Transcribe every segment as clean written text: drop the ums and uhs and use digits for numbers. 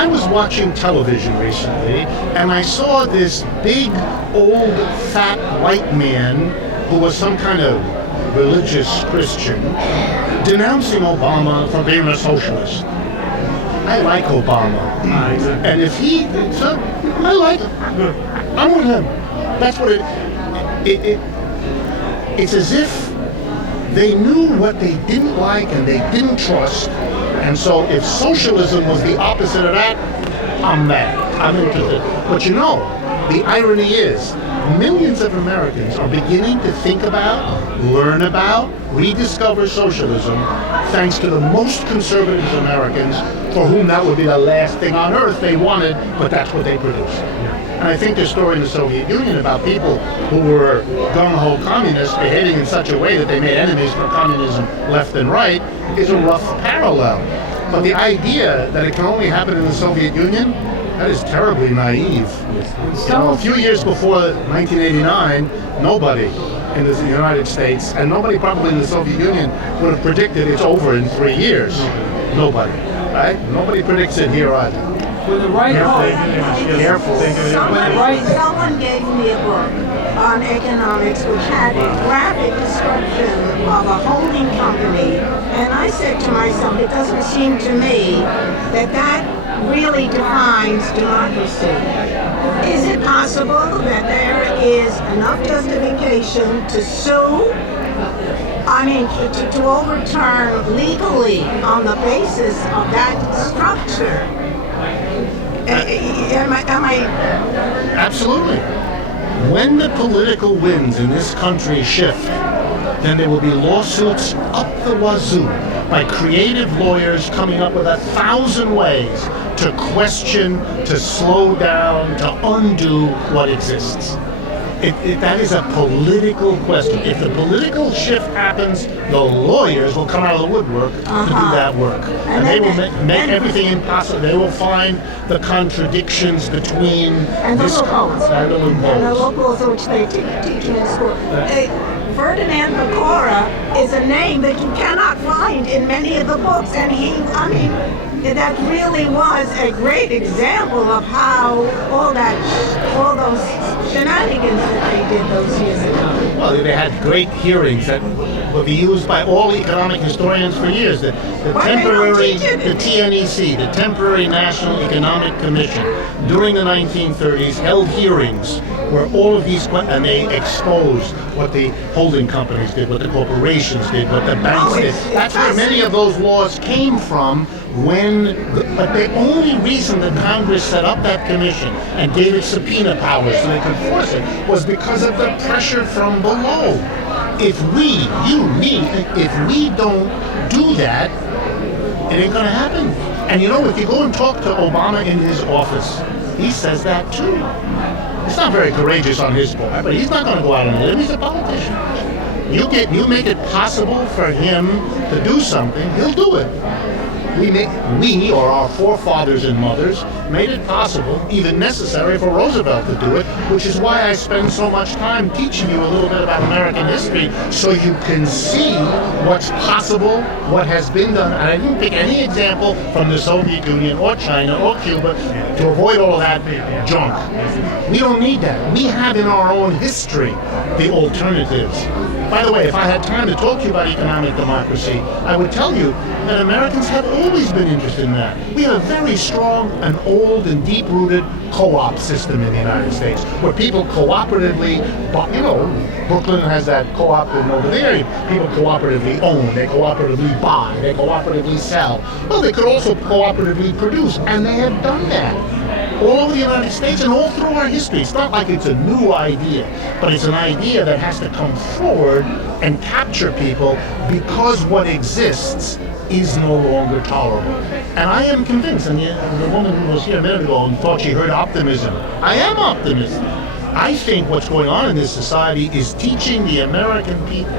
I was watching television recently, and I saw this big, old, fat white man who was some kind of religious Christian denouncing Obama for being a socialist. I like Obama. And if he, so I like him. I'm with him. That's what it's as if they knew what they didn't like and they didn't trust. And so if socialism was the opposite of that, I'm mad. I'm interested. But you know, the irony is, millions of Americans are beginning to think about, learn about, rediscover socialism thanks to the most conservative Americans for whom that would be the last thing on earth they wanted, but that's what they produce. And I think the story in the Soviet Union about people who were gung-ho communists behaving in such a way that they made enemies for communism left and right is a rough parallel. But the idea that it can only happen in the Soviet Union, that is terribly naive. You know, a few years before 1989, nobody in the United States, and nobody probably in the Soviet Union, would have predicted it's over in 3 years. Nobody, right? Nobody predicts it here either. With the right Careful. Someone gave me a book on economics which had a graphic description of a holding company, and I said to myself, it doesn't seem to me that really defines democracy. Is it possible that there is enough justification to sue? I mean, to overturn legally on the basis of that structure? Am I? Absolutely. When the political winds in this country shift, then there will be lawsuits up the wazoo by creative lawyers coming up with 1,000 ways to question, to slow down, to undo what exists. That is a political question. If the political shift happens, the lawyers will come out of the woodwork to do that work. And they will make everything impossible. They will find the contradictions between this and the loopholes which they teach in school. Ferdinand Pecora is a name that you cannot find in many of the books, and that really was a great example of how all those shenanigans that they did those years ago. Well, they had great hearings that will be used by all economic historians for years. The TNEC, the Temporary National Economic Commission, during the 1930s held hearings where all of these, and they exposed what the holding companies did, what the corporations did, what the banks did. That's where many of those laws came from. But the only reason that Congress set up that commission and gave it subpoena powers so they could force it was because of the pressure from below. If we, you, me, if we don't do that, it ain't gonna happen. And you know, if you go and talk to Obama in his office, he says that too. It's not very courageous on his part, but he's not gonna go out on a limb. He's a politician. You make it possible for him to do something, he'll do it. We, or our forefathers and mothers, made it possible, even necessary, for Roosevelt to do it, which is why I spend so much time teaching you a little bit about American history, so you can see what's possible, what has been done. And I didn't pick any example from the Soviet Union or China or Cuba to avoid all of that junk. We don't need that. We have in our own history the alternatives. By the way, if I had time to talk to you about economic democracy, I would tell you that Americans have always been interested in that. We have a very strong and old and deep-rooted co-op system in the United States, where people cooperatively, Brooklyn has that co-op, and over there, people cooperatively own, they cooperatively buy, they cooperatively sell. Well, they could also cooperatively produce, and they have done that all over the United States and all through our history. It's not like it's a new idea, but it's an idea that has to come forward and capture people because what exists is no longer tolerable. And I am convinced, and the woman who was here a minute ago and thought she heard optimism, I am optimistic. I think what's going on in this society is teaching the American people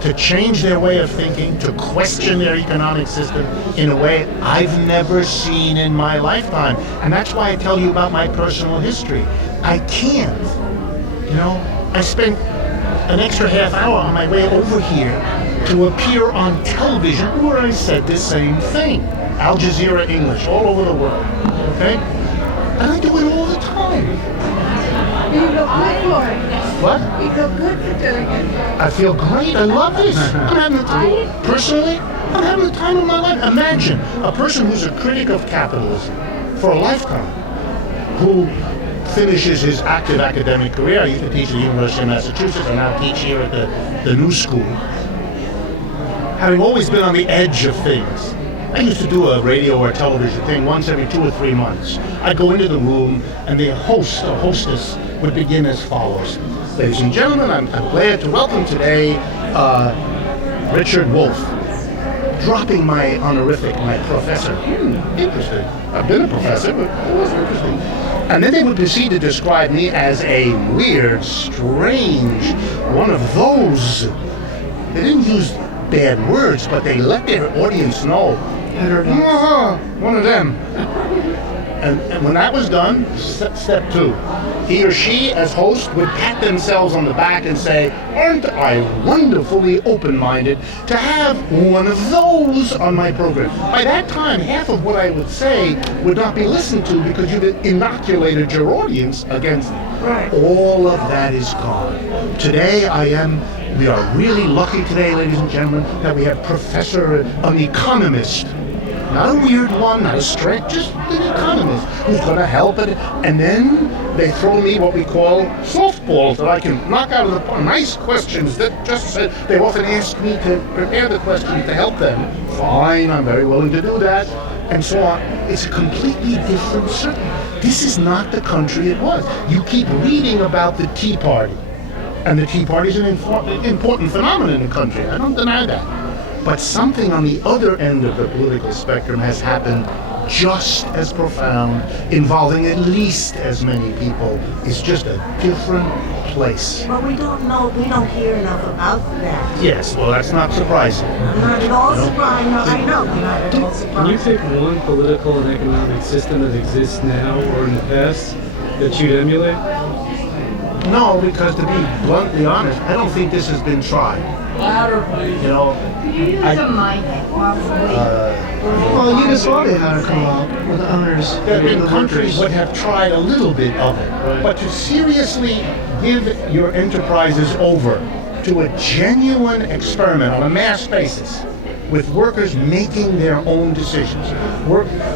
to change their way of thinking, to question their economic system in a way I've never seen in my lifetime. And that's why I tell you about my personal history. I can't. I spent an extra half hour on my way over here to appear on television where I said the same thing. Al Jazeera English, all over the world. Okay? And I do it all the time. You look good for it. What? You look good for doing it. I feel great. I love this. I'm having the time. Personally, I'm having the time of my life. Imagine a person who's a critic of capitalism for a lifetime, who finishes his active academic career. I used to teach at the University of Massachusetts. I now teach here at the New School. Having always been on the edge of things. I used to do a radio or television thing once every 2 or 3 months. I'd go into the room and the host or hostess would begin as follows. Ladies and gentlemen, I'm glad to welcome today Richard Wolff. Dropping my honorific, my professor. Interesting. I've been a professor, but it was interesting. And then they would proceed to describe me as a weird, strange, one of those. They didn't use bad words, but they let their audience know. One of them. And when that was done, step 2. He or she, as host, would pat themselves on the back and say, aren't I wonderfully open-minded to have one of those on my program? By that time, half of what I would say would not be listened to because you'd inoculated your audience against it. Right. All of that is gone. Today, we are really lucky today, ladies and gentlemen, that we have an economist. Not a weird one, not a straight, just an economist who's going to help it. And then they throw me what we call softballs that I can knock out of the park. Nice questions that just said, they often ask me to prepare the questions to help them. Fine, I'm very willing to do that. And so on. It's a completely different circle. This is not the country it was. You keep reading about the Tea Party. And the Tea Party is an important phenomenon in the country. I don't deny that. But something on the other end of the political spectrum has happened just as profound, involving at least as many people. It's just a different place. But we don't know, we don't hear enough about that. Yes, well, that's not surprising. I'm not at all surprised. No, I know, I'm not at all surprised. Can you pick one political and economic system that exists now or in the past that you'd emulate? No, because to be bluntly honest, I don't think this has been tried. You know, Well, Yugoslavia had a co-op with the owners. there have been countries that have tried a little bit of it, but to seriously give your enterprises over to a genuine experiment on a mass basis with workers making their own decisions,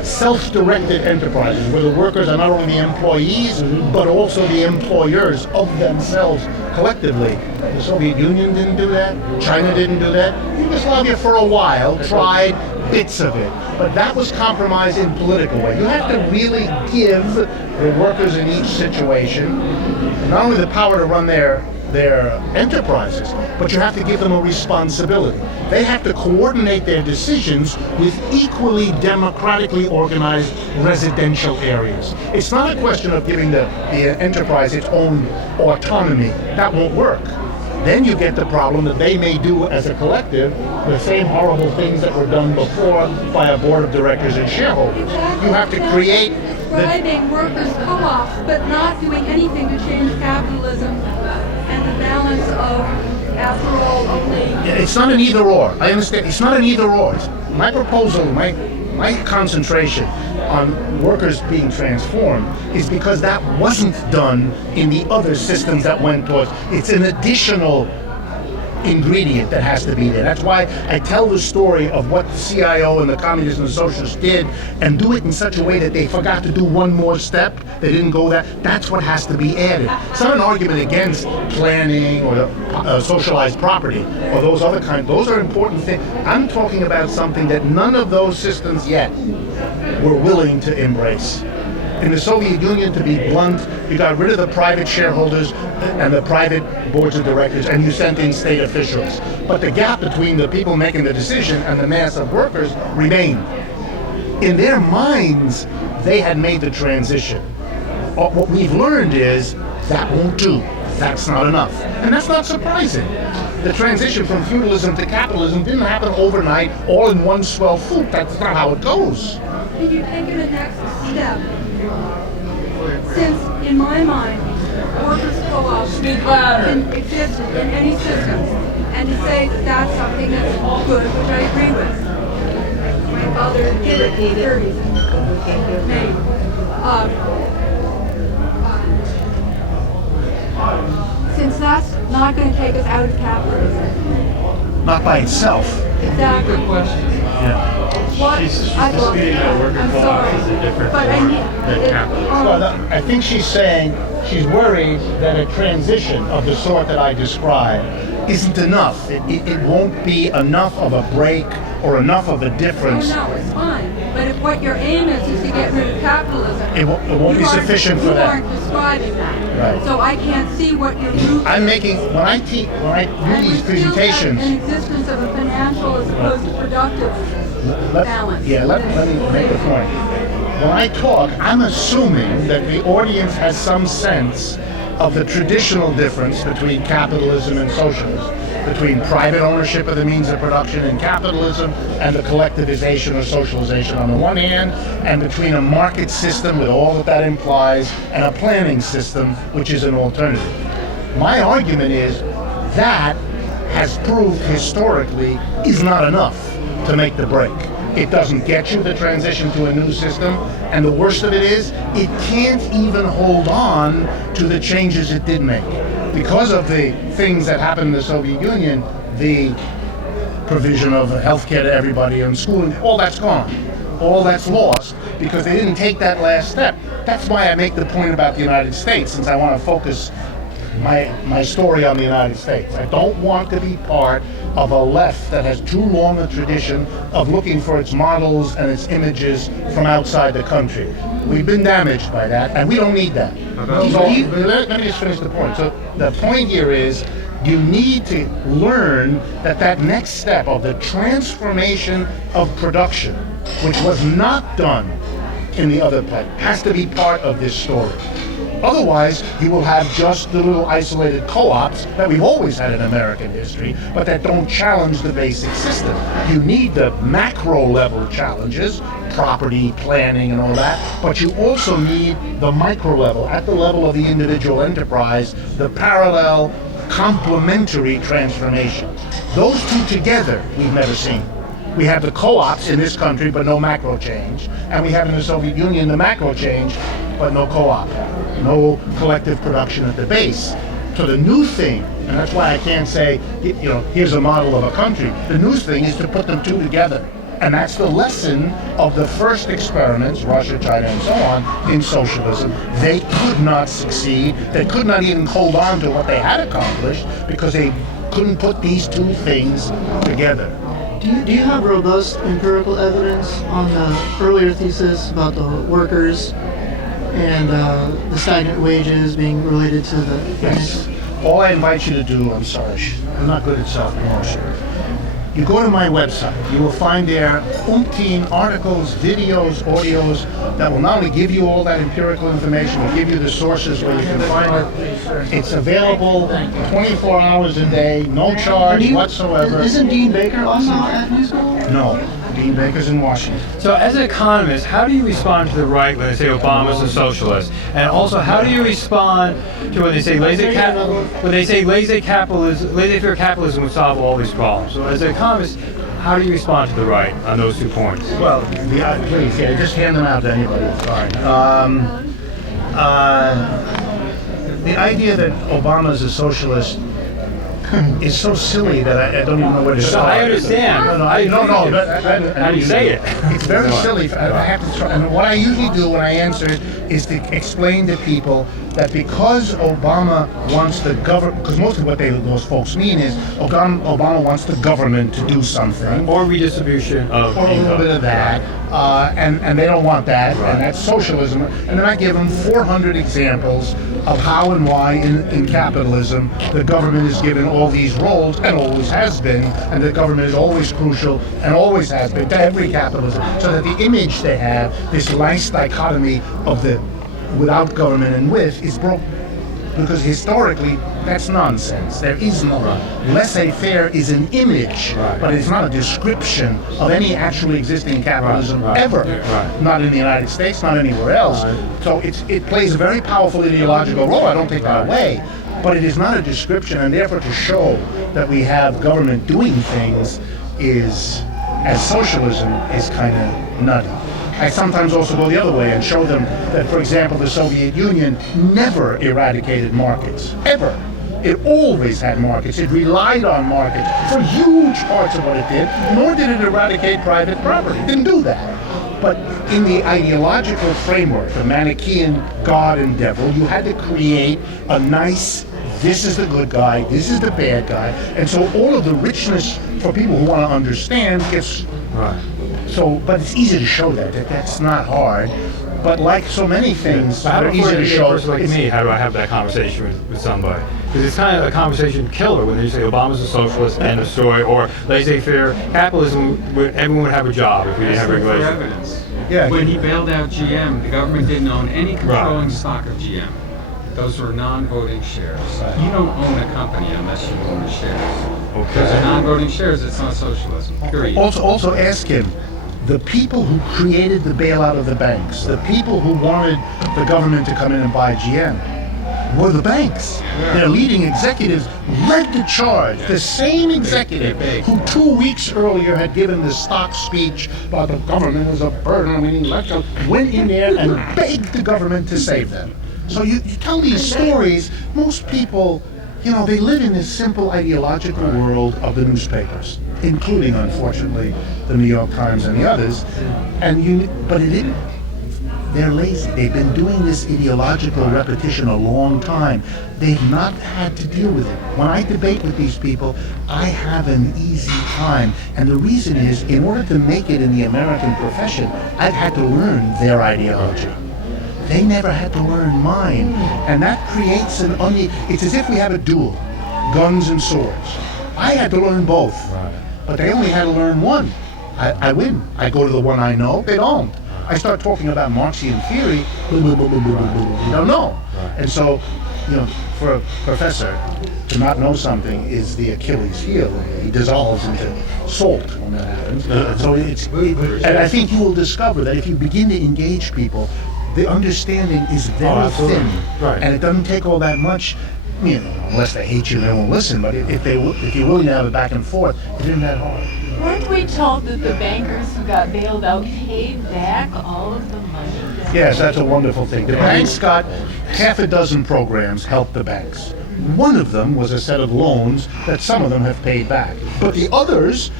self-directed enterprises where the workers are not only the employees but also the employers of themselves collectively. The Soviet Union didn't do that. China didn't do that. Yugoslavia for a while tried bits of it, but that was compromised in political way. You have to really give the workers in each situation not only the power to run their enterprises, but you have to give them a responsibility. They have to coordinate their decisions with equally democratically organized residential areas. It's not a question of giving the enterprise its own autonomy. That won't work. Then you get the problem that they may do as a collective the same horrible things that were done before by a board of directors and shareholders. You have to create describing workers' co-ops, but not doing anything to change capitalism and the balance of, after all, only... It's not an either-or. I understand. It's not an either-or. My proposal, my concentration on workers being transformed is because that wasn't done in the other systems that went towards. It's an additional ingredient that has to be there. That's why I tell the story of what the CIO and the communists and the socialists did and do it in such a way that they forgot to do one more step. They didn't go that. That's what has to be added. It's not an argument against planning or socialized property or those other kinds. Those are important things. I'm talking about something that none of those systems yet were willing to embrace. In the Soviet Union, to be blunt, you got rid of the private shareholders and the private boards of directors, and you sent in state officials. But the gap between the people making the decision and the mass of workers remained. In their minds, they had made the transition. What we've learned is that won't do. That's not enough. And that's not surprising. The transition from feudalism to capitalism didn't happen overnight, all in one swell swoop. That's not how it goes. Did you take it the next step? Since, in my mind, workers' co-ops can exist in any system, and to say that that's something that's good, which I agree with. founding fathers in the 30s made. Since that's not going to take us out of capitalism. Not by itself. Exactly. Good question. Yeah. What She's I lost disputing that worker I'm co-ops sorry, is a different but I form need than capitalism. Well, I think she's saying she's worried that a transition of the sort that I described isn't enough. It won't be enough of a break or enough of a difference. No, it's fine. But if what your aim is to get rid of capitalism, It won't be sufficient for you that. aren't describing that. Right. So I can't see what your root I'm is. making when I do And these we still have presentations. an existence of a financial as opposed to productive balance. Let me make a point. When I talk, I'm assuming that the audience has some sense of the traditional difference between capitalism and socialism, between private ownership of the means of production in capitalism and the collectivization or socialization on the one hand, and between a market system with all that that implies and a planning system, which is an alternative. My argument is that has proved historically is not enough to make the break. It doesn't get you the transition to a new system, and the worst of it is, it can't even hold on to the changes it did make. Because of the things that happened in the Soviet Union, the provision of healthcare to everybody and schooling, all that's gone. All that's lost because they didn't take that last step. That's why I make the point about the United States, since I want to focus my story on the United States. I don't want to be part of a left that has too long a tradition of looking for its models and its images from outside the country. We've been damaged by that, and we don't need that. So let me just finish the point. So the point here is you need to learn that next step of the transformation of production, which was not done in the other part, has to be part of this story. Otherwise, you will have just the little isolated co-ops that we've always had in American history, but that don't challenge the basic system. You need the macro level challenges, property, planning, and all that, but you also need the micro level, at the level of the individual enterprise, the parallel, complementary transformation. Those two together, we've never seen. We have the co-ops in this country, but no macro change, and we have in the Soviet Union the macro change, but no co-op, no collective production at the base. So the new thing, and that's why I can't say, here's a model of a country. The new thing is to put them two together. And that's the lesson of the first experiments, Russia, China, and so on, in socialism. They could not succeed. They could not even hold on to what they had accomplished because they couldn't put these two things together. Do you have robust empirical evidence on the earlier thesis about the workers and the stagnant wages being related to the Yes. All I invite you to do, I'm sorry, I'm not good at self-promotion. You go to my website, you will find there umpteen articles, videos, audios that will not only give you all that empirical information, will give you the sources where you can find it. It's available 24 hours a day, no charge whatsoever. Isn't Dean Baker also at New School? No, Dean Baker's in Washington. So as an economist, how do you respond to the right when they say Obama's a socialist? And also, how do you respond to when they say laissez-faire capitalism would solve all these problems? So as an economist, how do you respond to the right on those 2 points? Well, please, just hand them out to anybody. It's fine. The idea that Obama's a socialist is so silly that I don't even know where to start. I understand. How do you say it? It's very silly. I have to try. And what I usually do when I answer it is to explain to people that because Obama wants the government, because mostly what those folks mean is Obama wants the government to do something. Or redistribution of Or a little bit of that. And they don't want that, and that's socialism. And then I give them 400 examples of how and why in capitalism the government is given all these roles, and always has been, and the government is always crucial, and always has been, to every capitalism, so that the image they have, this nice dichotomy of the without government and with, is broken. Because historically, that's nonsense. There is no laissez-faire is an image, but it's not a description of any actually existing capitalism ever. Not in the United States, not anywhere else. So it plays a very powerful ideological role. I don't take that away, but it is not a description, and therefore to show that we have government doing things is as socialism is kind of nutty. I sometimes also go the other way and show them that, for example, the Soviet Union never eradicated markets, ever. It always had markets. It relied on markets for huge parts of what it did, nor did it eradicate private property. It didn't do that. But in the ideological framework, the Manichaean God and devil, you had to create a nice, this is the good guy, this is the bad guy. And so all of the richness for people who want to understand gets... Right. So, but it's easy to show that's not hard. But like so many things, How they're do easy to show. a person like me, how do I have that conversation with somebody? Because it's kind of a conversation killer when you say Obama's a socialist, end of story, or laissez-faire capitalism, everyone would have a job if we didn't have For regulation. evidence. Yeah. When he bailed out GM, the government didn't own any controlling stock of GM. Those were non-voting shares. You don't own a company unless you own the shares. Okay. Those are non-voting shares. It's not socialism. Period. Also ask him, the people who created the bailout of the banks, the people who wanted the government to come in and buy GM, were the banks. Their leading executives led the charge. The same executive who 2 weeks earlier had given the stock speech about the government as a burden, we need elections, went in there and begged the government to save them. So you tell these stories, most people, they live in this simple ideological world of the newspapers, including, unfortunately, the New York Times and the others. But they're lazy. They've been doing this ideological repetition a long time. They've not had to deal with it. When I debate with these people, I have an easy time. And the reason is, in order to make it in the American profession, I've had to learn their ideology. They never had to learn mine. And that creates it's as if we have a duel, guns and swords. I had to learn both, but they only had to learn one. I win. I go to the one I know, they don't. I start talking about Marxian theory, you don't know. And so, for a professor, to not know something is the Achilles heel. He dissolves into salt when that happens. So and I think you will discover that if you begin to engage people, the understanding is very thin, and it doesn't take all that much. Unless they hate you, they won't listen. But if you're willing to have it back and forth, it isn't that hard. Weren't we told that the bankers who got bailed out paid back all of the money? Yes, that's a wonderful thing. The banks got half a dozen programs helped the banks. One of them was a set of loans that some of them have paid back. But the others,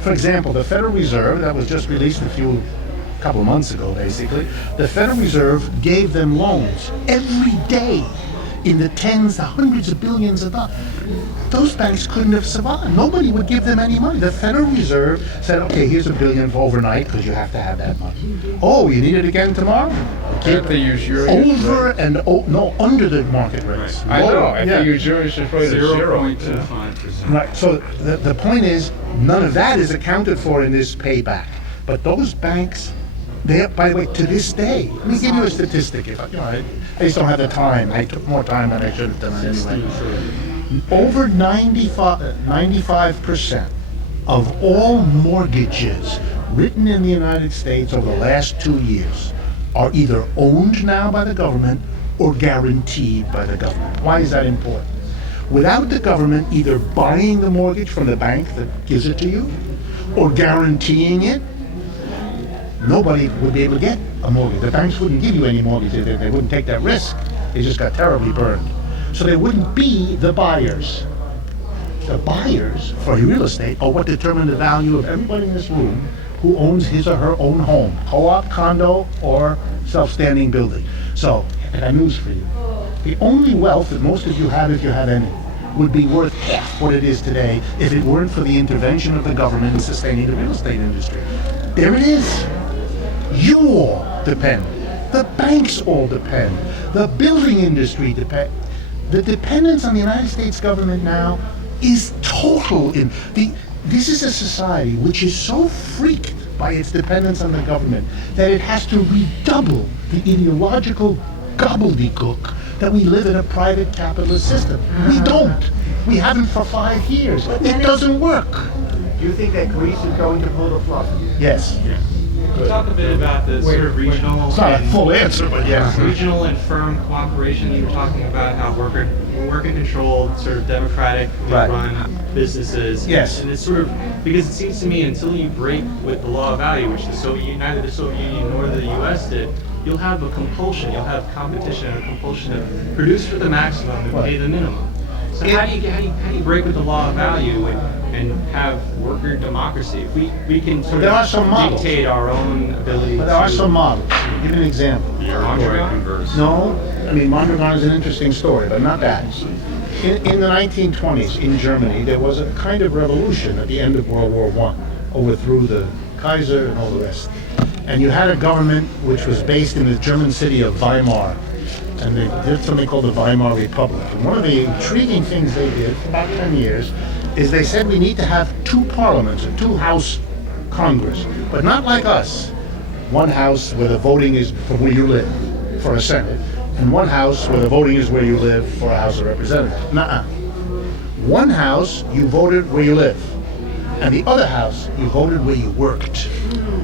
for example, the Federal Reserve, that was just released a couple of months ago, basically, the Federal Reserve gave them loans every day in the tens, the hundreds of billions of dollars. Those banks couldn't have survived. Nobody would give them any money. The Federal Reserve said, okay, here's $1 billion for overnight because you have to have that money. Oh, you need it again tomorrow? Can't they use yours? Under the market rates. I know. If they use yours, it's probably 0.25%. Right. So the point is, none of that is accounted for in this payback. But those banks, by the way, to this day, let me give you a statistic. I just don't have the time. I took more time than I should have done anyway. Over 95% of all mortgages written in the United States over the last 2 years are either owned now by the government or guaranteed by the government. Why is that important? Without the government either buying the mortgage from the bank that gives it to you or guaranteeing it, nobody would be able to get a mortgage. The banks wouldn't give you any mortgage. They wouldn't take that risk. They just got terribly burned. So they wouldn't be the buyers. The buyers for real estate are what determine the value of everybody in this room who owns his or her own home, co-op, condo, or self-standing building. So, I got news for you. The only wealth that most of you have, if you have any, would be worth half what it is today if it weren't for the intervention of the government in sustaining the real estate industry. There it is. You all depend. The banks all depend. The building industry depend. The dependence on the United States government now is total. This is a society which is so freaked by its dependence on the government that it has to redouble the ideological gobbledygook that we live in a private capitalist system. We don't. We haven't for 5 years. It doesn't work. Do you think that Greece is going to pull the plug? Yes. you talk a bit about the sort of regional It's not a and full answer, but yeah. regional and firm cooperation. You were talking about how worker controlled, sort of democratically Right. run businesses. Yes. And it's sort of because it seems to me until you break with the law of value, which neither the Soviet Union nor the U.S. did, you'll have a compulsion. You'll have competition and a compulsion to produce for the maximum and pay the minimum. So how do you break with the law of value and have worker democracy? If we can sort There are of some models. dictate our own ability. But there are some models. Give you an example. No, I mean, Mondragon is an interesting story, but not that. In the 1920s in Germany, there was a kind of revolution at the end of World War I, overthrew the Kaiser and all the rest. And you had a government which was based in the German city of Weimar, and they did something called the Weimar Republic. And one of the intriguing things they did for about 10 years is they said we need to have two parliaments, a two-house Congress, but not like us. One house where the voting is from where you live for a Senate, and one house where the voting is where you live for a House of Representatives. Nuh-uh. One house, you voted where you live, and the other house, you voted where you worked.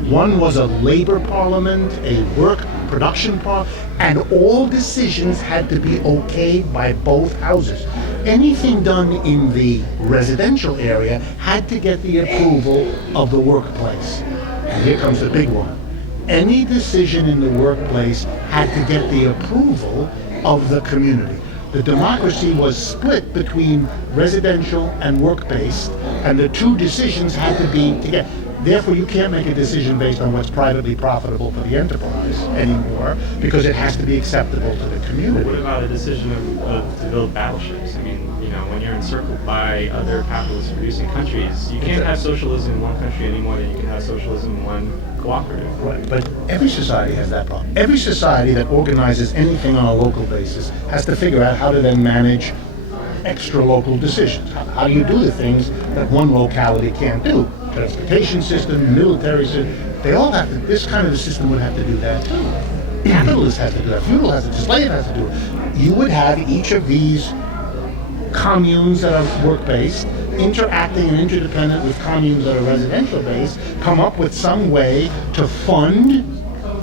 One was a labor parliament, a work production parliament, and all decisions had to be okayed by both houses. Anything done in the residential area had to get the approval of the workplace. And here comes the big one. Any decision in the workplace had to get the approval of the community. The democracy was split between residential and work-based, and the two decisions had to be together. Therefore, you can't make a decision based on what's privately profitable for the enterprise anymore, because it has to be acceptable to the community. What about a decision to build battleships? I mean, when you're encircled by other capitalist producing countries, you can't have socialism in one country any more than you can have socialism in one cooperative. Right, but every society has that problem. Every society that organizes anything on a local basis has to figure out how to then manage extra local decisions. How do you do the things that one locality can't do? Transportation system, military system, they all have to, this kind of a system would have to do that too. Capitalist has to do that, feudal has to do it, slave has to do it. You would have each of these communes that are work-based interacting and interdependent with communes that are residential-based, come up with some way to fund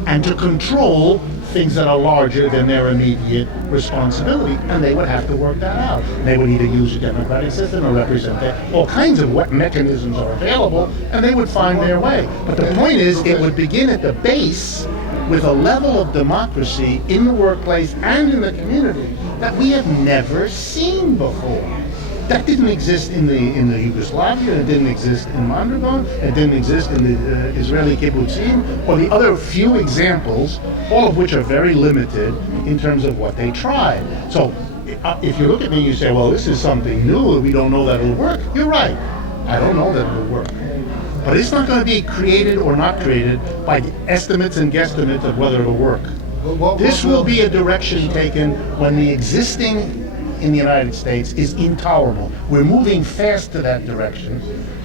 and to control things that are larger than their immediate responsibility, and they would have to work that out. They would either use a democratic system or represent that. All kinds of mechanisms are available, and they would find their way. But the point is, it would begin at the base with a level of democracy in the workplace and in the community that we have never seen before. That didn't exist in the Yugoslavia, it didn't exist in Mondragon, it didn't exist in the Israeli kibbutzim, or the other few examples, all of which are very limited in terms of what they tried. So if you look at me and you say, well, this is something new, we don't know that it'll work, you're right. I don't know that it'll work. But it's not going to be created or not created by estimates and guesstimates of whether it'll work. This will be a direction taken when the existing in the United States is intolerable. We're moving fast to that direction.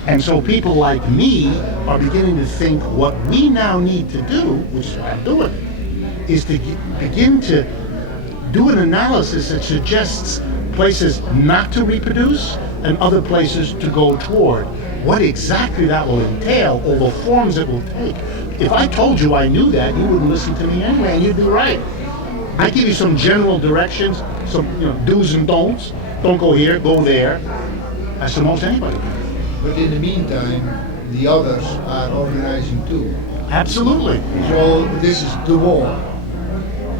And so people like me are beginning to think what we now need to do, which is what I'm doing, is to begin to do an analysis that suggests places not to reproduce and other places to go toward. What exactly that will entail, or the forms it will take. If I told you I knew that, you wouldn't listen to me anyway, and you'd be right. I give you some general directions, some do's and don'ts. Don't go here, go there. As to most anybody. But in the meantime, the others are organizing too. Absolutely. So this is the war.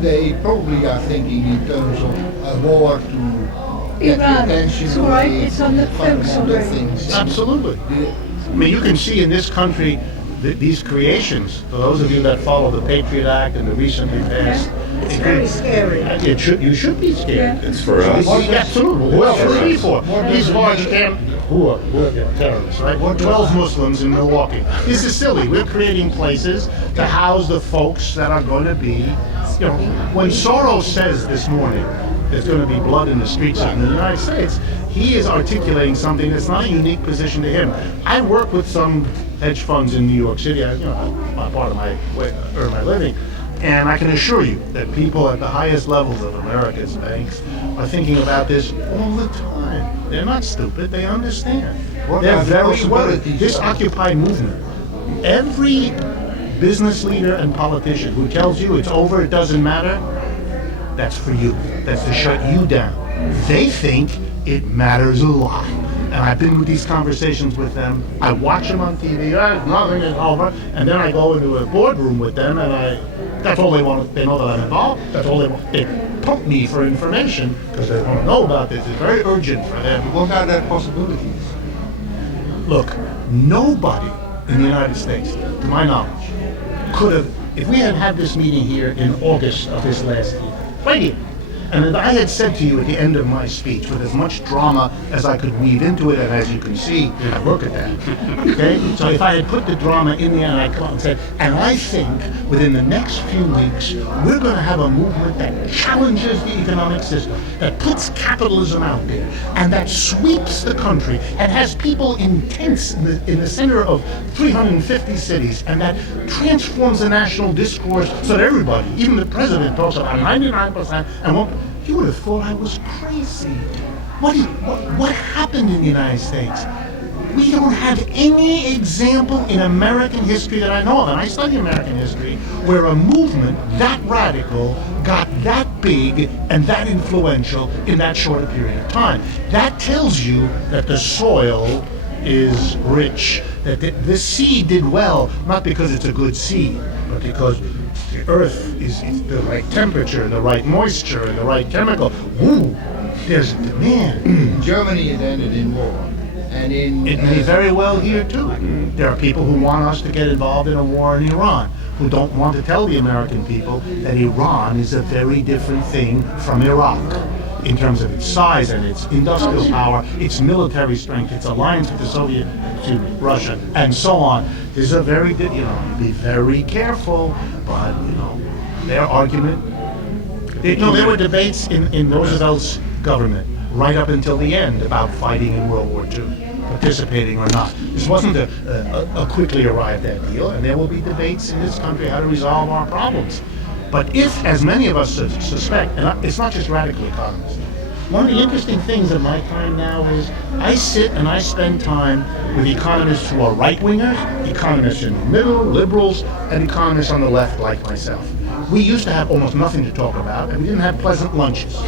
They probably are thinking in terms of a war to get the Iran. attention It's of right, the it's on the fence fundamental already. things. Absolutely. I mean, you can see in this country these creations. For those of you that follow the Patriot Act and the recently passed, It's very scary. you should be scared. It's for us. Absolutely. Who else would it be for? These large who are terrorists, right? 12 Muslims in Milwaukee. This is silly. We're creating places to house the folks that are going to be, when Soros says this morning there's going to be blood in the streets of the United States, he is articulating something that's not a unique position to him. I work with some hedge funds in New York City. Part of my way to earn my living. And I can assure you that people at the highest levels of America's banks are thinking about this all the time. They're not stupid, they understand. They're very well. This Occupy movement, every business leader and politician who tells you it's over, it doesn't matter, that's for you. That's to shut you down. They think it matters a lot. And I've been with these conversations with them. I watch them on TV, nothing is over, and then I go into a boardroom with them and that's all they want. They know that I'm involved. That's all they want. They pump me for information because they want to know about this. It's very urgent for them. What are their possibilities? Look, nobody in the United States, to my knowledge, could have, if we had had this meeting here in August of this last year, right here, and as I had said to you at the end of my speech, with as much drama as I could weave into it, and as you can see, I work at that. Okay? So if I had put the drama in there and I come out and said, and I think within the next few weeks, we're going to have a movement that challenges the economic system, that puts capitalism out there, and that sweeps the country, and has people in tents in the center of 350 cities, and that transforms the national discourse so that everybody, even the president, talks about 99% and won't. You would have thought I was crazy. What happened in the United States? We don't have any example in American history that I know of, and I study American history, where a movement that radical got that big and that influential in that short a period of time. That tells you that the soil is rich, that the seed did well, not because it's a good seed, but because the earth is the right temperature, the right moisture, and the right chemical. Ooh, there's demand. Germany has ended in war. And it may very well here too. There are people who want us to get involved in a war in Iran, who don't want to tell the American people that Iran is a very different thing from Iraq in terms of its size and its industrial power, its military strength, its alliance with the Soviet, Russia, and so on. There's a very, be very careful, but, their argument. There were debates in Roosevelt's government right up until the end about fighting in World War II, participating or not. This wasn't a quickly arrived at deal, and there will be debates in this country how to resolve our problems. But if, as many of us suspect, and it's not just radical economists, one of the interesting things in my time now is I sit and I spend time with economists who are right-wingers, economists in the middle, liberals, and economists on the left like myself. We used to have almost nothing to talk about, and we didn't have pleasant lunches.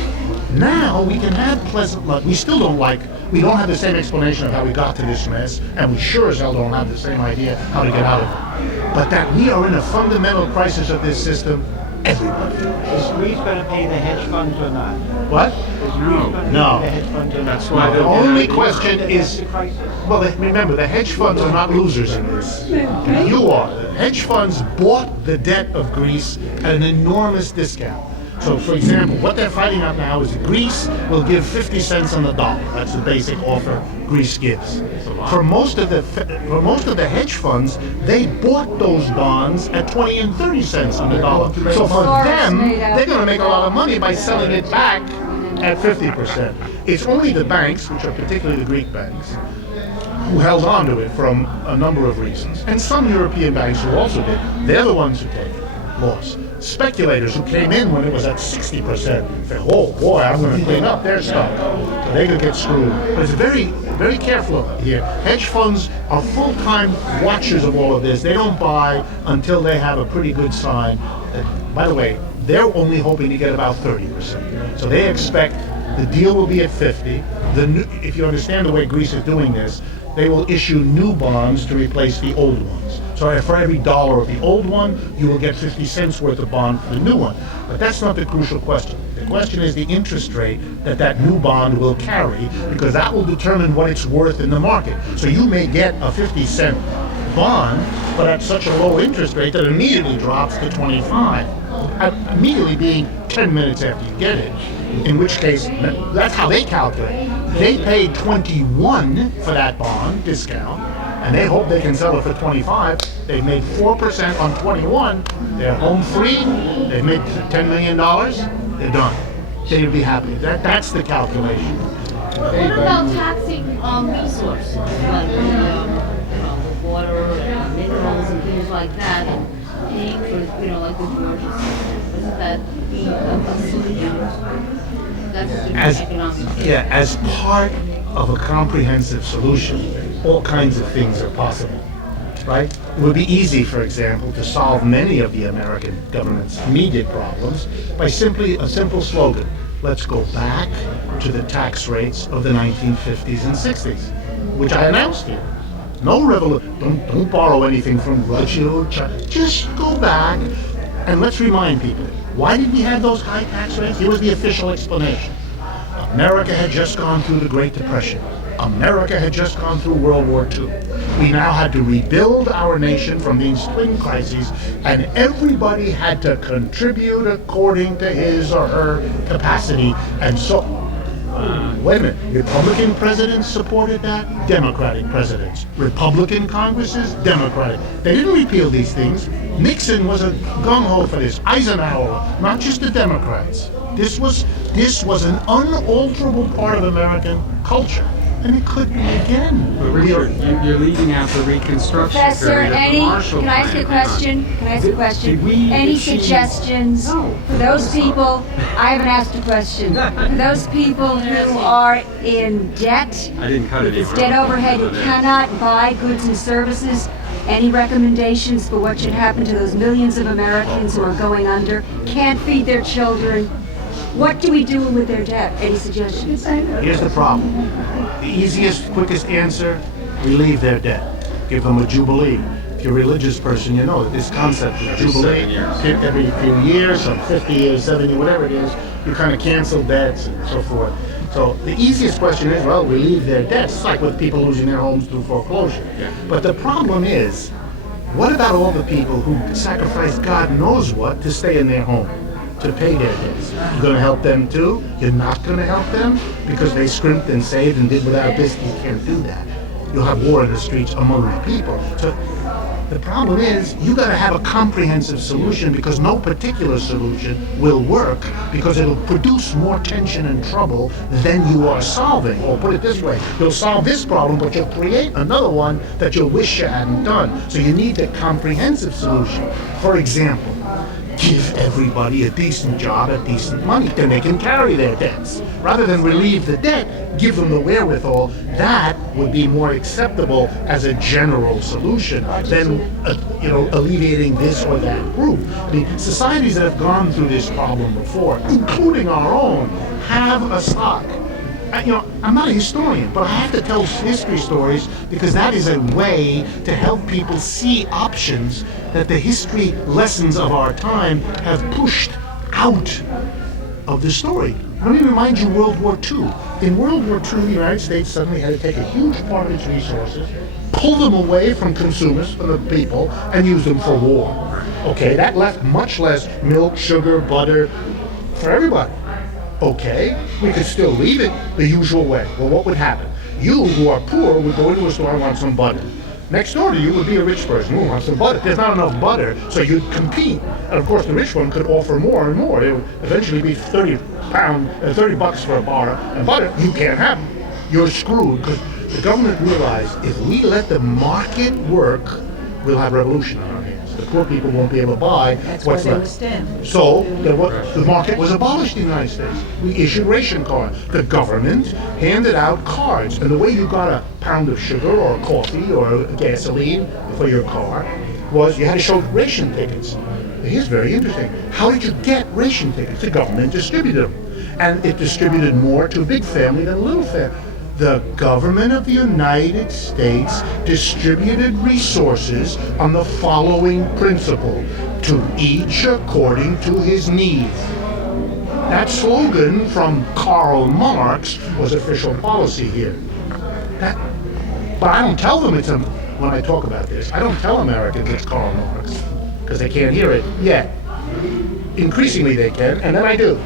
Now we can have pleasant lunch. We still don't have the same explanation of how we got to this mess, and we sure as hell don't have the same idea how to get out of it. But that we are in a fundamental crisis of this system, everybody. Is Greece going to pay the hedge funds or not? What? No. That's why the only question is, well, remember, the hedge funds are not losers in this. You are. The hedge funds bought the debt of Greece at an enormous discount. So, for example, what they're fighting out now is that Greece will give 50 cents on the dollar. That's the basic offer Greece gives. For most of the hedge funds, they bought those bonds at 20 and 30 cents on the dollar. So for them, they're going to make a lot of money by selling it back at 50%. It's only the banks, which are particularly the Greek banks, who held on to it from a number of reasons. And some European banks who also did. They're the ones who take loss. Speculators who came in when it was at 60% said, oh boy, I'm going to clean up their stuff. So they could get screwed. But it's very, very careful here. Hedge funds are full-time watchers of all of this. They don't buy until they have a pretty good sign. By the way, they're only hoping to get about 30%. So they expect the deal will be at 50. If you understand the way Greece is doing this, they will issue new bonds to replace the old ones. So for every dollar of the old one, you will get 50 cents worth of bond for the new one. But that's not the crucial question. The question is the interest rate that new bond will carry, because that will determine what it's worth in the market. So you may get a 50-cent bond, but at such a low interest rate that immediately drops to 25. Immediately being 10 minutes after you get it, in which case, that's how they calculate. They paid 21 for that bond discount, and they hope they can sell it for 25. They've made 4% on 21. They're home free. They've made $10 million. They're done. They'll be happy. That's the calculation. What about taxing resources like water and minerals and things like that, and paying for like the gorgeous? Isn't that be a solution? That's a different economic. Yeah, as part of a comprehensive solution, all kinds of things are possible. right? It would be easy, for example, to solve many of the American government's immediate problems by simply a simple slogan. Let's go back to the tax rates of the 1950s and 60s, which I announced here. No revolution. Don't borrow anything from Russia or China. Just go back and let's remind people. Why did we have those high tax rates? Here was the official explanation. America had just gone through the Great Depression. America had just gone through World War II. We now had to rebuild our nation from these twin crises, and everybody had to contribute according to his or her capacity. And so, wait a minute, Republican presidents supported that, Democratic presidents. Republican Congresses, Democratic. They didn't repeal these things. Nixon was a gung-ho for this. Eisenhower, not just the Democrats. This was an unalterable part of American culture. And it could be again. But Richard, you're leaving out the Reconstruction Professor, period of the Marshall can I ask a Plan. question? Can I ask a question? Did we Any achieve- suggestions for those people? I haven't asked a question. For those people who are in debt, I didn't cut it. it's debt overhead, you cannot buy goods and services. Any recommendations for what should happen to those millions of Americans who are going under, can't feed their children? What do we do with their debt? Any suggestions? Here's the problem. The easiest, quickest answer, relieve their debt. Give them a Jubilee. If you're a religious person, you know that this concept of Jubilee, every few years, some 50 years, 70, whatever it is, you kind of cancel debts and so forth. So the easiest question is, well, relieve their debts. It's like with people losing their homes through foreclosure. But the problem is, what about all the people who sacrificed God knows what to stay in their home? To pay their debts. You're going to help them too? You're not going to help them because they scrimped and saved and did without this? You can't do that. You'll have war in the streets among the people. So the problem is, you got to have a comprehensive solution because no particular solution will work because it'll produce more tension and trouble than you are solving. Or put it this way, you'll solve this problem, but you'll create another one that you'll wish you hadn't done. So you need a comprehensive solution. For example, give everybody a decent job at decent money, then they can carry their debts. Rather than relieve the debt, give them the wherewithal. That would be more acceptable as a general solution than alleviating this or that group. I mean, societies that have gone through this problem before, including our own, have a stock. I'm not a historian, but I have to tell history stories because that is a way to help people see options that the history lessons of our time have pushed out of the story. Let me remind you World War II. In World War II, the United States suddenly had to take a huge part of its resources, pull them away from consumers, from the people, and use them for war. Okay, that left much less milk, sugar, butter for everybody. Okay, we could still leave it the usual way. Well, what would happen? You, who are poor, would go into a store and want some butter. Next door to you would be a rich person who wants some butter. There's not enough butter, so you'd compete. And of course, the rich one could offer more and more. It would eventually be $30 for a bar of butter. You can't have it. You're screwed because the government realized if we let the market work, we'll have revolution on our hands. The poor people won't be able to buy what's left. So the market was abolished in the United States. We issued ration cards. The government handed out cards. And the way you got a pound of sugar or coffee or gasoline for your car was you had to show ration tickets. Here's very interesting. How did you get ration tickets? The government distributed them. And it distributed more to a big family than a little family. The government of the United States distributed resources on the following principle: to each according to his needs. That slogan from Karl Marx was official policy here. But I don't tell them when I talk about this, I don't tell Americans it's Karl Marx, because they can't hear it yet. Increasingly they can, and then I do,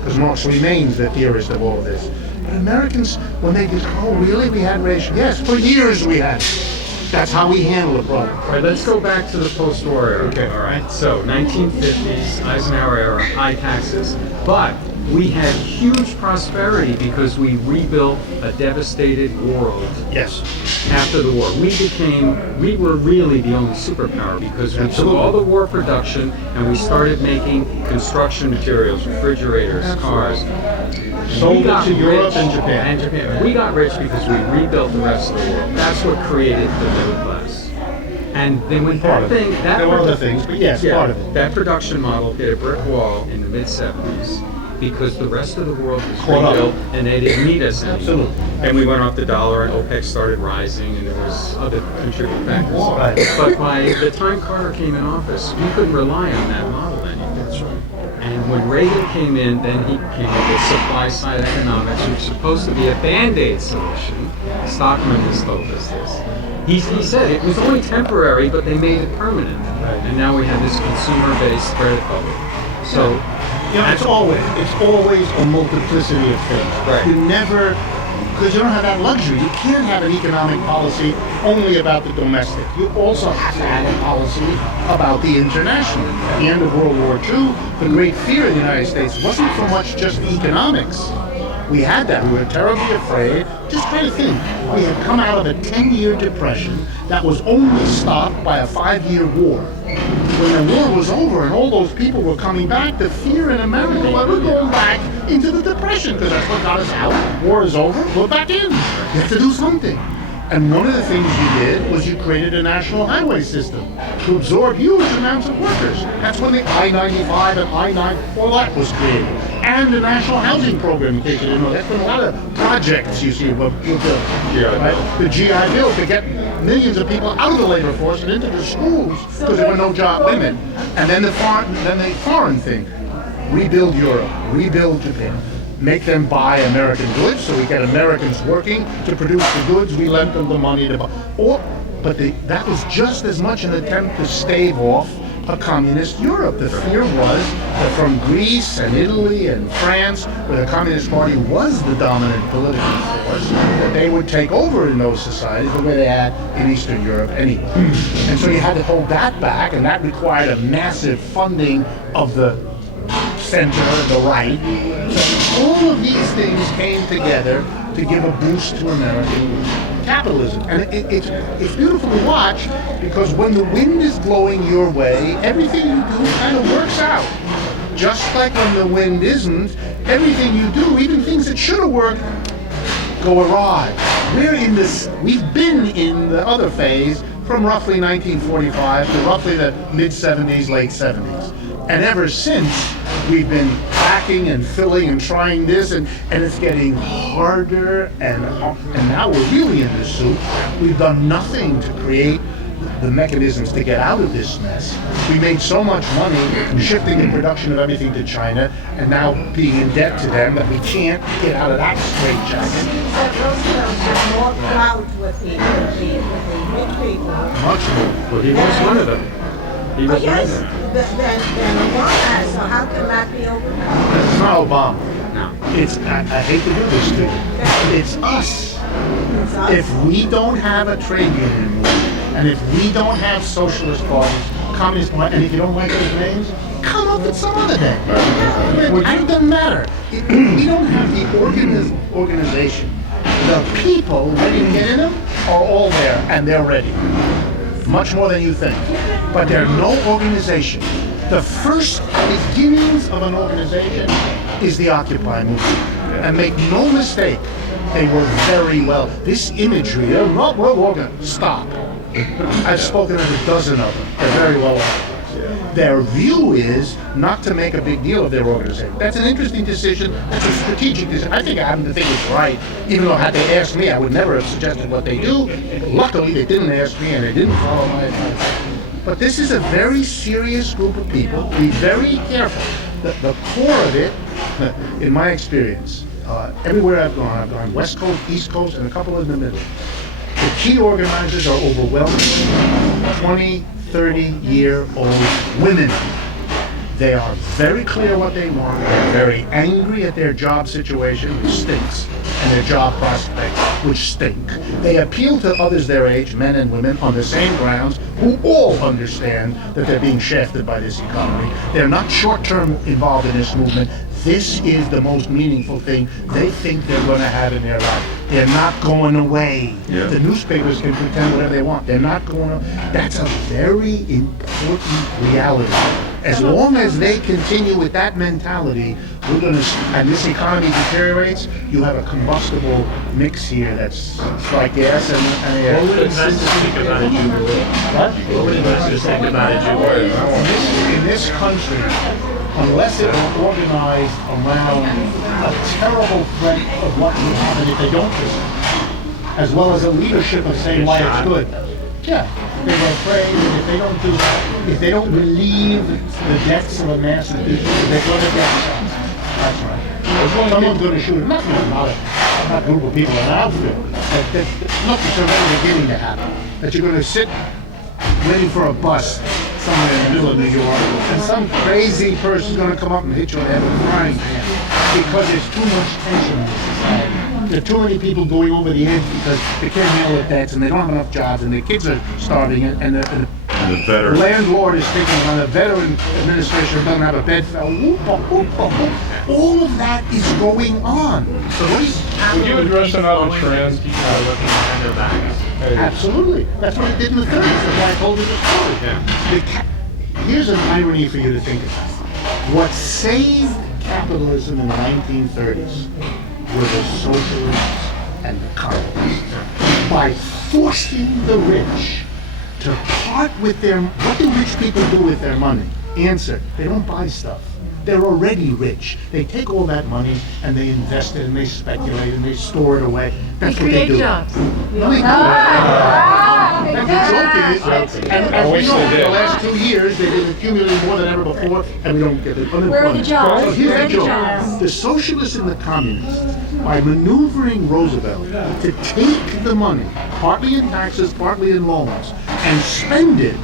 because Marx remains the theorist of all of this. But Americans, when they get, oh really, we had ration? Yes, for years we had. That's how we handle the problem. All right, let's go back to the post-war era. Okay. All right, so 1950s, Eisenhower era, high taxes. But we had huge prosperity because we rebuilt a devastated world. Yes. After the war. We were really the only superpower because we took all the war production and we started making construction materials, refrigerators, cars. Sold it to Europe and Japan. We got rich because we rebuilt the rest of the world. That's what created the middle class. And then when that thing, there were other things, but yes, part of it. That production model hit a brick wall in the mid-70s because the rest of the world was Caught up. rebuilt and they didn't need us anymore. Absolutely. And we went off the dollar and OPEC started rising and there was other contributing factors. Right. But by the time Carter came in office, we couldn't rely on that model anymore. That's right. And when Reagan came in, then he came up with supply side economics, which is supposed to be a band-aid solution. Stockman has told us this. He said it was only temporary, but they made it permanent. And now we have this consumer-based credit bubble. So, it's always a multiplicity of things. Right. You never, because you don't have that luxury. You can't have an economic policy only about the domestic. You also have to have a policy about the international. At the end of World War II, the great fear in the United States wasn't so much just the economics. We had that. We were terribly afraid. Just try to think. We had come out of a 10-year depression that was only stopped by a 5-year war. When the war was over and all those people were coming back, the fear in America was we're going back into the depression because that's what got us out. War is over. We're back in. You have to do something. And one of the things you did was you created a national highway system to absorb huge amounts of workers. That's when the I-95 and I-9, all that was created. And the national housing program, in case you didn't know. That's when a lot of projects you see were built. Right? The GI Bill to get millions of people out of the labor force and into the schools because there were no job women. And then the foreign thing, rebuild Europe, rebuild Japan. Make them buy American goods, so we get Americans working to produce the goods. We lent them the money to buy. But that was just as much an attempt to stave off a communist Europe. The fear was that from Greece and Italy and France, where the Communist Party was the dominant political force, that they would take over in those societies the way they had in Eastern Europe anyway. And so you had to hold that back, and that required a massive funding of the center, the right. So all of these things came together to give a boost to American capitalism. And it's beautiful to watch because when the wind is blowing your way, everything you do kind of works out. Just like when the wind isn't, everything you do, even things that should have worked, go awry. We've been in the other phase from roughly 1945 to roughly the mid-70s, late 70s. And ever since, we've been packing and filling and trying this, and it's getting harder, and now we're really in this soup. We've done nothing to create the mechanisms to get out of this mess. We made so much money shifting the production of everything to China, and now being in debt to them that we can't get out of that straitjacket. Roosevelt had more clout with the rich people. Much more. Well, he was one of them. He was one of them. Than Obama, so how can that be overcome? It's not Obama. No. I hate to do this to you. It's us. If we don't have a trade union movement, and if we don't have socialist parties, communist parties, and if you don't like those names, come up with some other name. It doesn't matter. We don't have the organization. The people ready to get in them are all there, and they're ready. Much more than you think. But there's no organization. The first beginnings of an organization is the Occupy movement. And make no mistake, they were very well. This imagery, they're not well organized. Stop. I've spoken at a dozen of them. They're very well organized. Their view is not to make a big deal of their organization. That's an interesting decision. That's a strategic decision. I happen to think it's right, even though had they asked me, I would never have suggested what they do. Luckily, they didn't ask me and they didn't follow my advice. But this is a very serious group of people. Be very careful. The core of it, in my experience, everywhere I've gone West Coast, East Coast, and a couple in the middle. The key organizers are overwhelmingly 20, 30-year-old women. They are very clear what they want. They're very angry at their job situation, which stinks, and their job prospects, which stink. They appeal to others their age, men and women, on the same grounds, who all understand that they're being shafted by this economy. They're not short-term involved in this movement. This is the most meaningful thing they think they're going to have in their life. They're not going away. Yeah. The newspapers can pretend whatever they want. They're not going away. That's a very important reality. As long as they continue with that mentality, we're going to, and this economy deteriorates, you have a combustible mix here that's like gas and air. What would investors think about a Jubilee? What would investors think about a Jubilee? In this country, unless it was organized around a terrible threat of what will happen if they don't do it, as well as a leadership of saying why it's good. Yeah, they were afraid that if they don't relieve the debts of a massive business, they're going to get shot. That's right. Someone's going to shoot them. Not a group of people in an outfit. Look, it's already beginning to happen. That you're going to sit waiting for a bus somewhere in the middle of New York, and some crazy person's going to come up and hit you in the head with a frying pan because there's too much tension in this society. There are too many people going over the edge because they can't handle their debts and they don't have enough jobs and their kids are starving and the landlord is thinking on the veteran administration doesn't have a bed. All of that is going on. So would you address another trend? Absolutely. That's what it did in the 30s. That's why I told you the story. Here's an irony for you to think about. What saved capitalism in the 1930s were the socialists and the communists. By forcing the rich to part with their, what do rich people do with their money? Answer, they don't buy stuff. They're already rich. They take all that money and they invest it and they speculate and they store it away. That's what they do. Create jobs. No, they don't. The joke is, and we know in the last 2 years they've been accumulating more than ever before, and we don't get it. Where are the jobs? So here's Where are the the joke. jobs? The socialists and the communists, by maneuvering Roosevelt to take the money, partly in taxes, partly in loans, and spend it,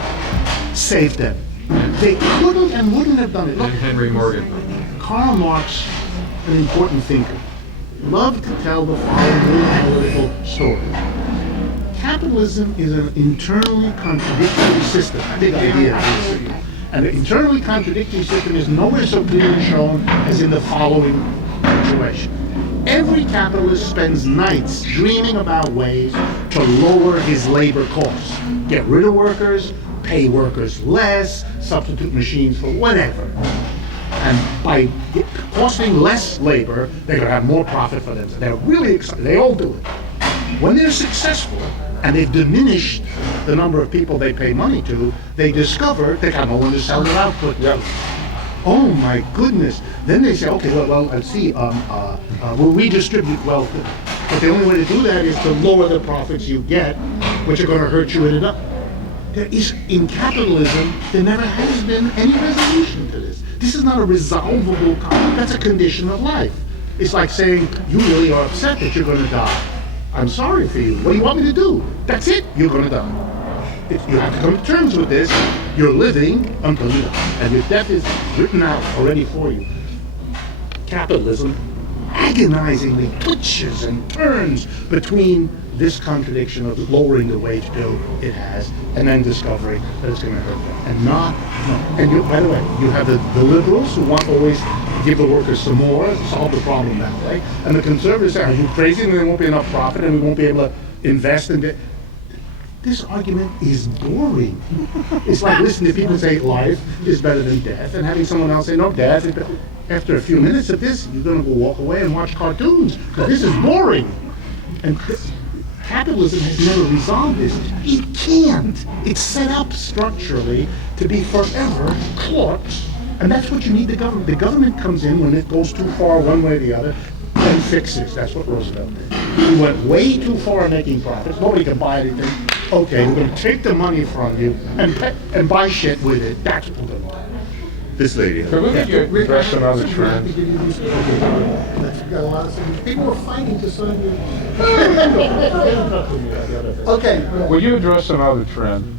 saved them. They couldn't and wouldn't have done it. Look, Henry Morgan. Karl Marx, an important thinker, loved to tell the following analytical story. Capitalism is an internally contradictory system. A big idea. And the internally contradictory system is nowhere so clearly shown as in the following situation. Every capitalist spends nights dreaming about ways to lower his labor costs. Get rid of workers, pay workers less, substitute machines for whatever. And by costing less labor, they're going to have more profit for them. They're really excited. They all do it. When they're successful and they've diminished the number of people they pay money to, they discover they got no one to sell their output to. Oh my goodness. Then they say, okay, well let's see, we'll redistribute wealth. But the only way to do that is to lower the profits you get, which are going to hurt you in There is, in capitalism, there never has been any resolution to this. This is not a resolvable conflict. That's a condition of life. It's like saying, you really are upset that you're going to die. I'm sorry for you. What do you want me to do? That's it. You're going to die. If you have to come to terms with this. You're living until you die. And your death is written out already for you. Capitalism agonizingly twitches and turns between this contradiction of lowering the wage bill it has, and then discovering that it's going to hurt them. And not, and you, by the way, you have the liberals who want always to give the workers some more, solve the problem that way, and the conservatives say, are you crazy? And there won't be enough profit, and we won't be able to invest in it. This argument is boring. It's like listening to people say life is better than death, and having someone else say, no, death is better. After a few minutes of this, you're going to go walk away and watch cartoons, because this is boring. And capitalism has never resolved this. It can't. It's set up structurally to be forever caught, and that's what you need the government. The government comes in when it goes too far one way or the other and fixes. That's what Roosevelt did. He went way too far making profits. Nobody can buy anything. Okay, we're going to take the money from you and buy shit with it. That's what we're going to do. This lady. Could we address another trend? People were fighting to sign you. Okay. Would you address another trend?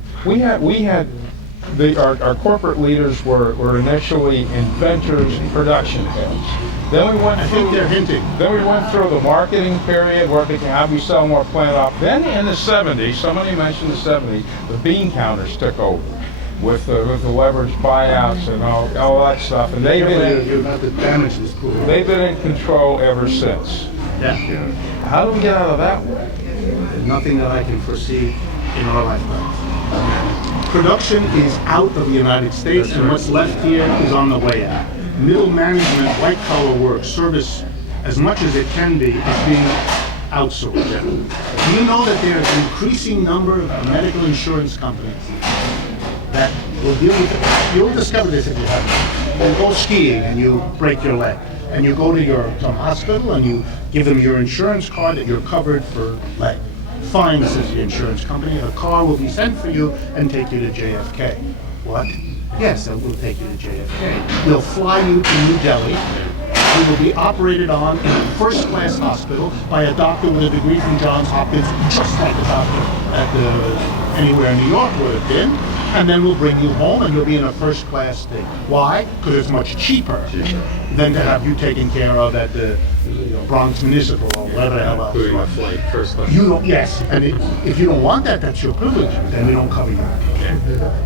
Our corporate leaders were initially inventors, production heads. Then we went through. They're hinting. Then we went through the marketing period, working how we sell more plant up. Then in the 70s, somebody mentioned the 70s, the bean counters took over with the leveraged buyouts and all that stuff, and they've been in control ever since. Yeah. How do we get out of that one? There's nothing that I can foresee in our lifetime. Production is out of the United States, and what's left here is on the way out. Middle management, white collar work, service, as much as it can be, is being outsourced. Do you know that there's an increasing number of medical insurance companies that will deal with it? You'll discover this if you haven't. You go skiing and you break your leg, and you go to some hospital and you give them your insurance card that you're covered for leg. Fine, says the insurance company, a car will be sent for you and take you to JFK. What? Yes, it will take you to JFK. We'll fly you to New Delhi. You will be operated on in a first-class hospital by a doctor with a degree from Johns Hopkins, just like the doctor at anywhere in New York would have been. And then we'll bring you home and you'll be in a first-class thing. Why? Because it's much cheaper than to have you taken care of at the Bronx Municipal or whatever the hell else. Including a flight, first class. You don't, yes, and if you don't want that, that's your privilege, then we don't cover you.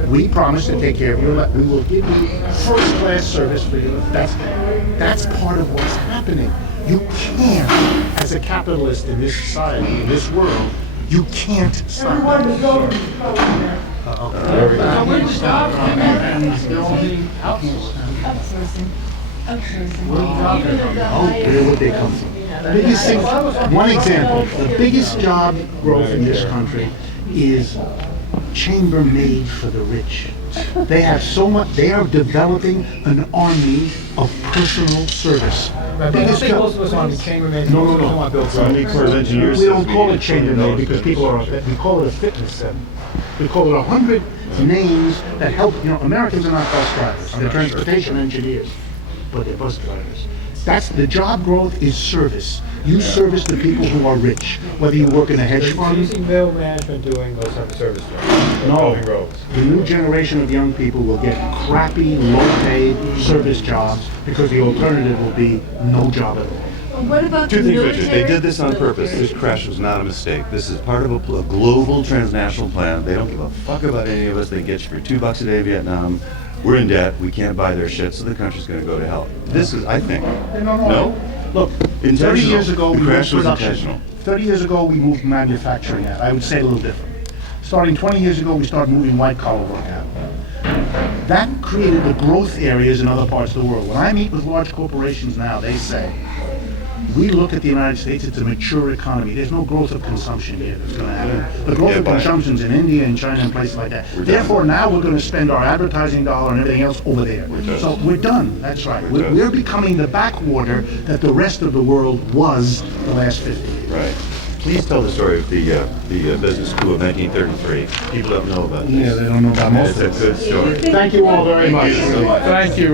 We promise to take care of you. We will give you first-class service for you. That's part of what's happening. You can't, as a capitalist in this society, in this world, you can't stop that. Where would they come from? One example, the biggest job growth in this country is chambermaid for the rich. They have so much, they are developing an army of personal service. I think most of us want to be chambermaids. No. Most of us want to build We don't call it chambermaid because people are upset. We call it a fitness center. We call it 100 names that help. Americans are not bus drivers. They're transportation engineers, but they're bus drivers. That's the job growth is service. You service the people who are rich, whether you work in a hedge fund. You see middle management doing those type of service jobs. No, the new generation of young people will get crappy, low-paid service jobs because the alternative will be no job at all. What about Two the things, Richard. military? They did this on purpose. This crash was not a mistake. This is part of a global transnational plan. They don't give a fuck about any of us. They get you for $2 a day Vietnam. We're in debt. We can't buy their shit, so the country's going to go to hell. This is, I think. No? Look, 30 years ago, The we moved crash was production. intentional. 30 years ago, we moved manufacturing out. I would say it a little different. Starting 20 years ago, we started moving white-collar work out. That created the growth areas in other parts of the world. When I meet with large corporations now, they say, we look at the United States, it's a mature economy. There's no growth of consumption here that's going to happen. The growth of consumption's in India and China and places like that. Therefore, now we're going to spend our advertising dollar and everything else over there. So we're done. That's right. We're becoming the backwater that the rest of the world was the last 50 years. Right. Please tell the story of the business school of 1933. People don't know about this. Yeah, they don't know about most of it. It's a good story. Thank you all very much. Thank you so much. Thank you.